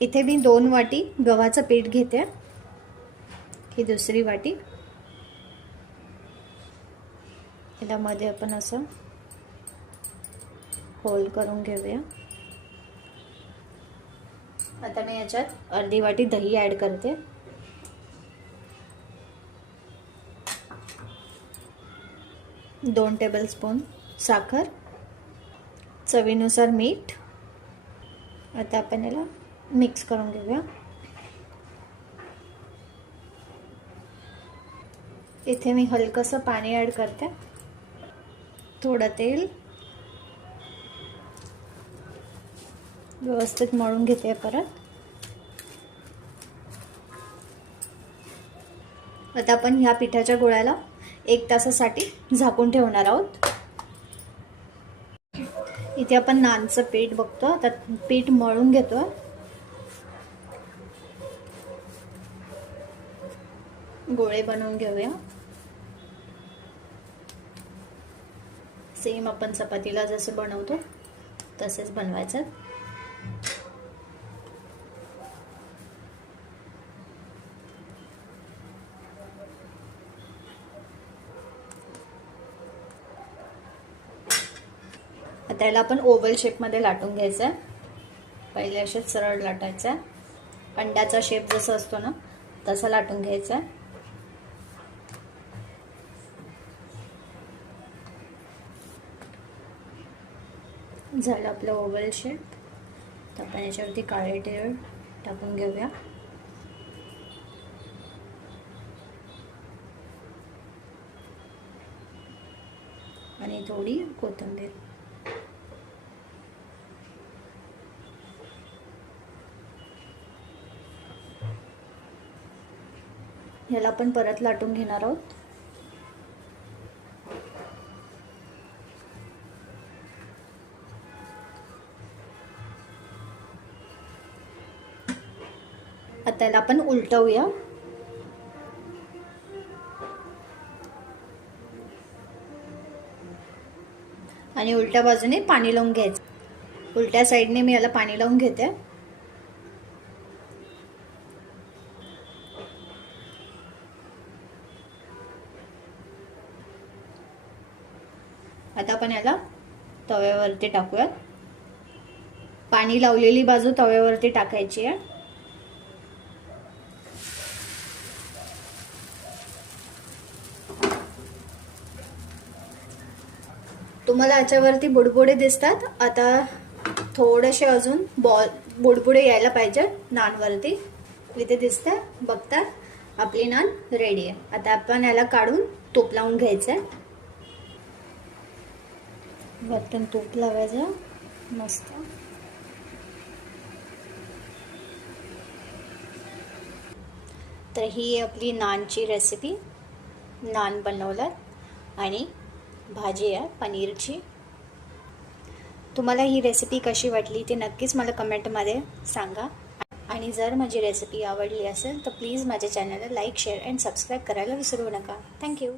इथे मी दोन वाटी गव्हाचं पीठ घेते. ही दुसरी वाटी. याला मध्ये आपण असं होल करून घेऊया. आता मी याच्यात अर्धी वाटी दही ॲड करते. दोन टेबलस्पून साखर. चवीनुसार मीठ. आता आपण याला मिक्स करून घेऊया. इथे मी हलकंसं पाणी ॲड करते. थोडं तेल. व्यवस्थित मळून घेते परत. आता आपण ह्या पिठाच्या गोळ्याला एक तासासाठी झाकून ठेवणार आहोत. इथे आपण नानचं पीठ बघतो. आता पीठ मळून घेतो गोळे बनवून घेऊया. सेम आपण चपातीला जसं बनवतो तसेच बनवायचं. आता याला आपण ओव्हल शेपमध्ये लाटून घ्यायचं आहे पहिले असेच सरळ लाटायचं आहे अंड्याचा शेप जसा असतो ना तसा लाटून घ्यायचा आहे झालं आपलं ओवल शेप तर आपण याच्यावरती काळे टेळ टाकून घेऊया. आणि थोडी कोथिंबीर. ह्याला आपण परत लाटून घेणार आहोत. आता याला आपण उलटवूया. आणि उलट्या बाजूने पाणी लावून घ्यायचं. उलट्या साईडने मी याला पाणी लावून घेते. आता आपण याला तव्यावरती टाकूयात. पाणी लावलेली बाजू तव्यावरती टाकायची आहे. तुम्हाला याच्यावरती बुडबुडे दिसतात. आता थोडेसे अजून बॉल बुडबुडे यायला पाहिजे नानवरती. इथे दिसतं बघतात आपली नान रेडी आहे. आता आपण याला काढून तूप लावून घ्यायचं आहे वरतून तूप लावायचं. मस्त. तर ही आपली नानची रेसिपी नान बनवलं आणि भाजी आहे पनीरची. तुम्हाला ही रेसिपी कशी वाटली ते नक्कीच मला कमेंटमध्ये सांगा. आणि जर माझी रेसिपी आवडली असेल तर प्लीज माझ्या चॅनलला लाईक शेअर अँड सबस्क्राईब करायला विसरू नका. थँक्यू